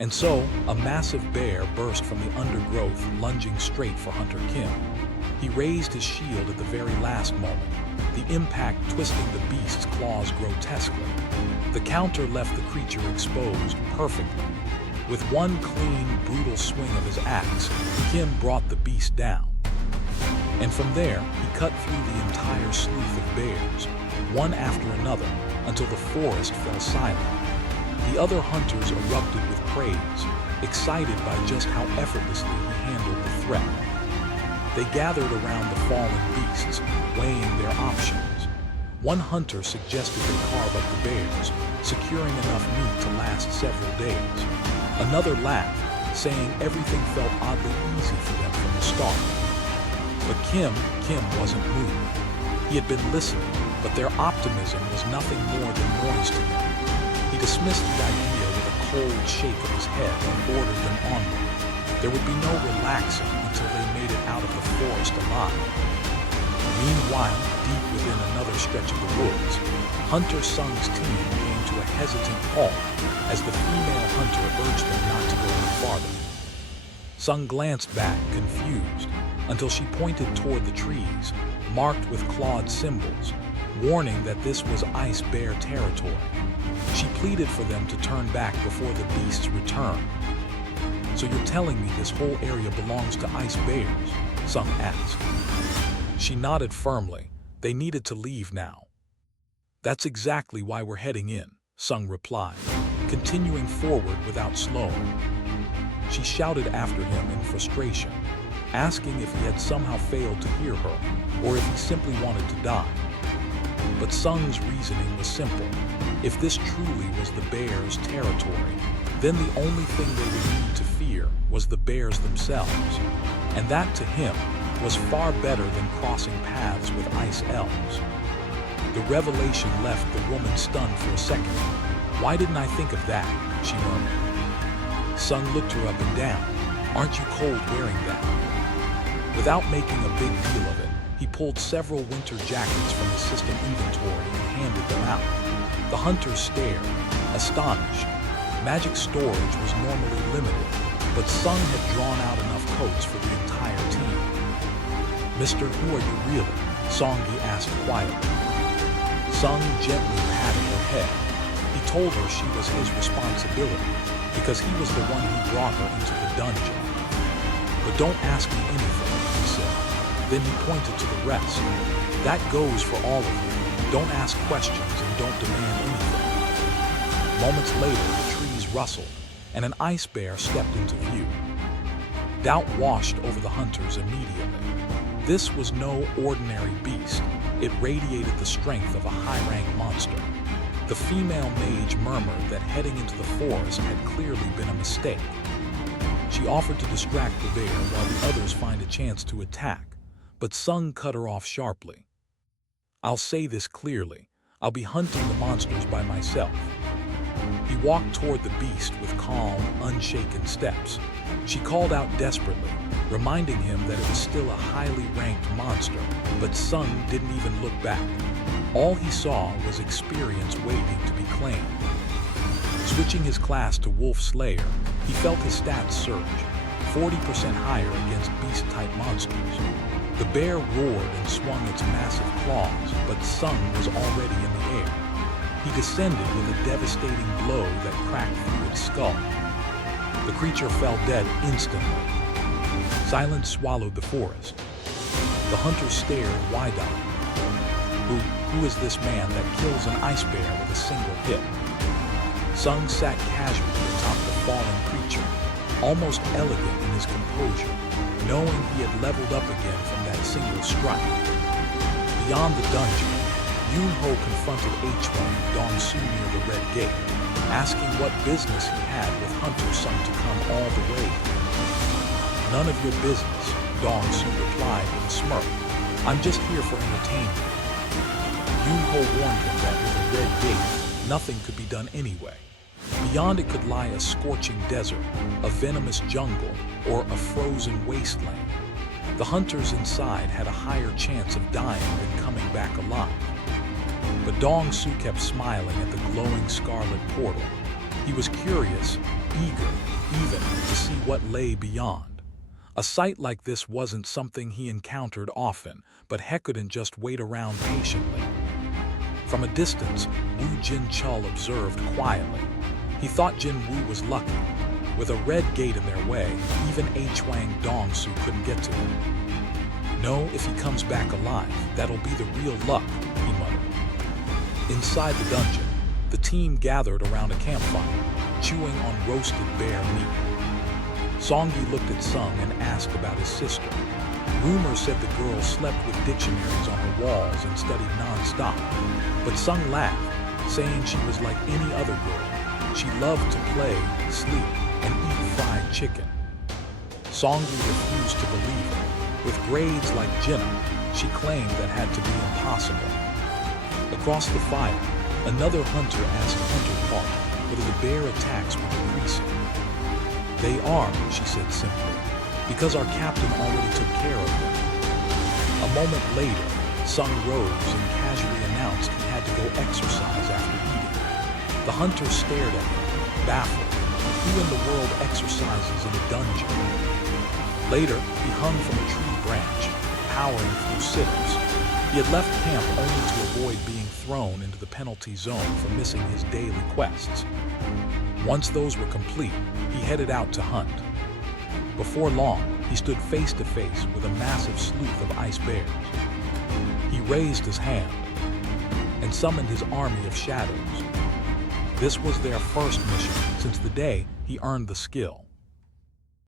And so, a massive bear burst from the undergrowth, lunging straight for Hunter Kim. He raised his shield at the very last moment, the impact twisting the beast's claws grotesquely. The counter left the creature exposed perfectly. With one clean, brutal swing of his axe, Kim brought the beast down. And from there, he cut through the entire sleuth of bears, one after another, until the forest fell silent. The other hunters erupted with praise, excited by just how effortlessly he handled the threat. They gathered around the fallen beasts, weighing their options. One hunter suggested they carve up the bears, securing enough meat to last several days. Another laughed, saying everything felt oddly easy for them from the start. But Kim wasn't moved. He had been listening, but their optimism was nothing more than noise to him. He dismissed the idea with a cold shake of his head and ordered them onward. There would be no relaxing until they made it out of the forest alive. Meanwhile, deep within another stretch of the woods, Hunter Sung's team came to a hesitant halt as the female hunter urged them not to go any farther. Sung glanced back, confused, until she pointed toward the trees, marked with clawed symbols, warning that this was ice bear territory. She pleaded for them to turn back before the beasts returned. "So you're telling me this whole area belongs to ice bears?" Sung asked. She nodded firmly. They needed to leave now. "That's exactly why we're heading in," Sung replied, continuing forward without slowing. She shouted after him in frustration, asking if he had somehow failed to hear her or if he simply wanted to die. But Sung's reasoning was simple. If this truly was the bears' territory, then the only thing they would need to fear was the bears themselves. And that, to him, was far better than crossing paths with ice elves. The revelation left the woman stunned for a second. "Why didn't I think of that?" she murmured. Sung looked her up and down. "Aren't you cold wearing that?" Without making a big deal of it, he pulled several winter jackets from the system inventory and handed them out. The hunters stared, astonished. Magic storage was normally limited, but Sung had drawn out enough coats for the entire team. "Mister, who are you really?" Songi asked quietly. Sung gently patted her head. He told her she was his responsibility, because he was the one who brought her into the dungeon. "But don't ask me anything," he said. Then he pointed to the rest. "That goes for all of you. Don't ask questions and don't demand anything." Moments later, the trees rustled, and an ice bear stepped into view. Doubt washed over the hunters immediately. This was no ordinary beast. It radiated the strength of a high-ranked monster. The female mage murmured that heading into the forest had clearly been a mistake. She offered to distract the bear while the others find a chance to attack, but Sung cut her off sharply. "I'll say this clearly. I'll be hunting the monsters by myself." He walked toward the beast with calm, unshaken steps. She called out desperately, reminding him that it was still a highly ranked monster, but Sung didn't even look back. All he saw was experience waiting to be claimed. Switching his class to Wolf Slayer, he felt his stats surge, 40% higher against beast-type monsters. The bear roared and swung its massive claws, but Sung was already in the air. He descended with a devastating blow that cracked through its skull. The creature fell dead instantly. Silence swallowed the forest. The hunters stared wide-eyed. Who is this man that kills an ice bear with a single hit? Sung sat casually atop the fallen creature, almost elegant in his composure, knowing he had leveled up again from that single strike. Beyond the dungeon, Yoon-ho confronted H1 Dong-su near the Red Gate, asking what business he had with Hunter Sung to come all the way here. "None of your business," Dong-su replied with a smirk. "I'm just here for entertainment." Yoon-ho warned him that with the Red Gate, nothing could be done anyway. Beyond it could lie a scorching desert, a venomous jungle, or a frozen wasteland. The hunters inside had a higher chance of dying than coming back alive. But Dong-su kept smiling at the glowing scarlet portal. He was curious, eager, what lay beyond. A sight like this wasn't something he encountered often, but He couldn't just wait around patiently. From a distance, Wu Jin-chul observed quietly. He thought Jin Wu was lucky. With a red gate in their way, even Huang Dongsu couldn't get to him. No, if he comes back alive, that'll be the real luck, he muttered. Inside the dungeon, the team gathered around a campfire, chewing on roasted bear meat. Songyi looked at Sung and asked about his sister. Rumors said the girl slept with dictionaries on her walls and studied non-stop. But Sung laughed, saying she was like any other girl. She loved to play, sleep, and eat fried chicken. Songyi refused to believe her. With grades like Jinnah, she claimed that had to be impossible. Across the fire, another hunter asked Hunter Park whether the bear attacks were decreasing. They are, she said simply, because our captain already took care of them. A moment later, Sung rose and casually announced he had to go exercise after eating. The hunter stared at him, baffled. Who in the world exercises in a dungeon? Later, he hung from a tree branch, powering through sitters. He had left camp only to avoid being thrown into the penalty zone for missing his daily quests. Once those were complete, he headed out to hunt. Before long, he stood face to face with a massive sleuth of ice bears. He raised his hand and summoned his army of shadows. This was their first mission since the day he earned the skill.